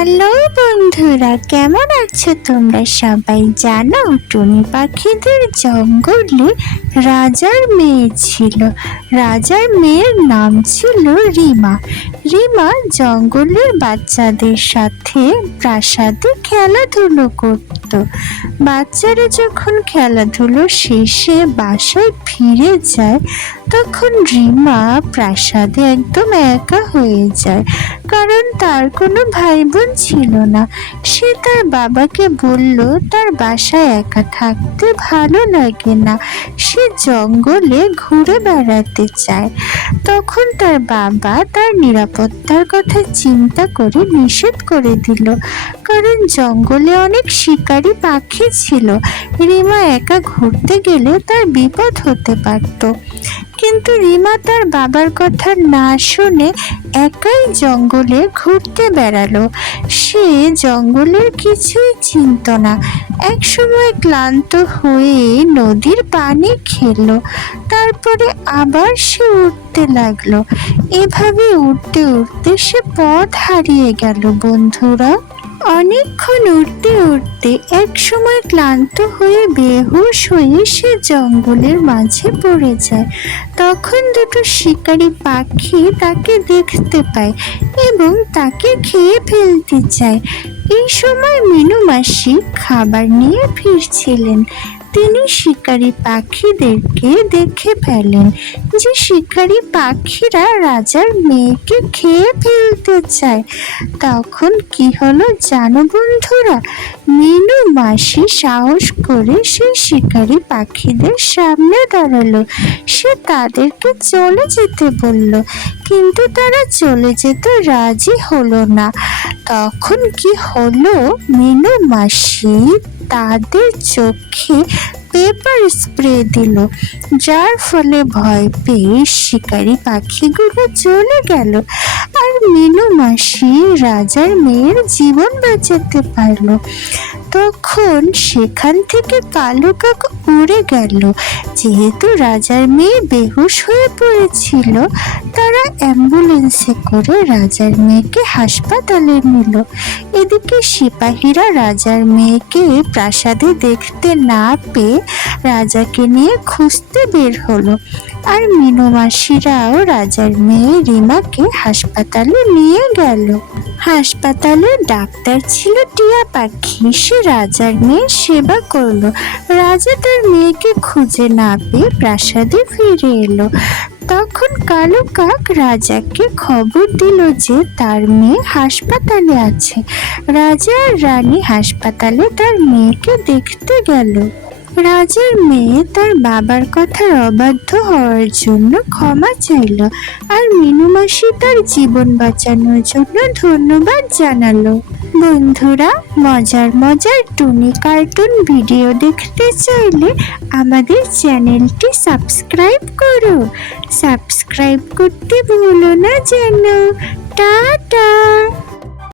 Hello বন্ধুরা, কেমন আছো তোমরা সবাই? জানো, টুনি পাখিদের জঙ্গলে রাজার মেয়ে ছিল। রাজার মেয়ের নাম ছিল রিমা। রিমা জঙ্গলের বাচ্চাদের সাথে প্রাসাদে খেলাধুলো করত। বাচ্চারা যখন খেলাধুলো শেষে বাসায় ফিরে যায়, তখন রিমা প্রাসাদে একদম একা হয়ে যায়, কারণ তার কোনো ভাই বোন ছিল না। সে তার বাবাকে বলল তার বাসায় একা থাকতে ভালো লাগে না, সে জঙ্গলে ঘুরে বেড়াতে চায়। তখন তার বাবা তার নিরাপত্তার কথা চিন্তা করে নিষেধ করে দিল, কারণ জঙ্গলে অনেক শিকারী পাখি ছিল। রিমা একা ঘুরতে গেলে তার বিপদ হতে পারত। কিন্তু রিমা তার বাবার কথা না শুনে একাই জঙ্গলে ঘুরতে বেড়ালো। সে জঙ্গলের কিছুই চিনত না। এক সময় ক্লান্ত হয়ে নদীর পানি খেলো, তারপরে আবার সে উঠতে লাগলো। এভাবে উঠতে উঠতে সে পথ হারিয়ে গেল। বন্ধুরা, অনেকক্ষণ উঠতে উঠতে এক সময় ক্লান্ত হয়ে বেহুশ হয়ে সে জঙ্গলের মাঝে পড়ে যায়। তখন দুটো শিকারী পাখি তাকে দেখতে পায় এবং তাকে খেয়ে ফেলতে চায়। এই সময় মিনু মাসি খাবার নিয়ে ফিরছিলেন। তিনি শিকারী পাখিদেরকে দেখে ফেলেন যে শিকারী পাখিরা রাজার মেয়েকে খেয়ে ফেলতে চায়। তখন কি হলো জানো বন্ধুরা? মিনু মাসি সাহস করে সেই শিকারী পাখিদের সামনে দাঁড়ালো। সে তাদেরকে চলে যেতে বলল, কিন্তু তারা চলে যেতে রাজি হলো না। তখন কি হলো, মিনু মাসি তাদের চোখে পেপার স্প্রে দিল, যার ফলে ভয় পেয়ে শিকারী পাখিগুলো চলে গেল। আর মিনু মাসি রাজার মেয়ের জীবন বাঁচাতে পারলো। তখন সেখান থেকে কালো কাক উড়ে গেল। যেহেতু রাজার মেয়ে বেহুশ হয়ে পড়েছিল, তারা অ্যাম্বুলেন্সে করে রাজার মেয়েকে হাসপাতালে নিল। এদিকে সিপাহীরা রাজার মেয়েকে প্রাসাদে দেখতে না পেয়ে রাজাকে নিয়ে খুঁজতে বের হলো। আর মিনু মাসিরাও রাজার মেয়ে রিমাকে হাসপাতালে নিয়ে গেল। হাসপাতালে ডাক্তার ছিল টিয়া পাখি। সে রাজার মেয়ের সেবা করলো। রাজা তার মেয়েকে খুঁজে না পেয়ে প্রাসাদে ফিরে এলো। তখন কালো কাক রাজাকে খবর দিল যে তার মেয়ে হাসপাতালে আছে। রাজা আর রানী হাসপাতালে তার মেয়েকে দেখতে গেল। রাজার মেয়ে তার বাবার কথার অবাধ্য হওয়ার জন্য ক্ষমা চাইল, আর মিনু মাসি তার জীবন বাঁচানোর জন্য ধন্যবাদ জানালো। বন্ধুরা, মজার মজার টুনি কার্টুন ভিডিও দেখতে চাইলে আমাদের চ্যানেলটি সাবস্ক্রাইব করো। সাবস্ক্রাইব করতে ভুলো না যেন। টাটা।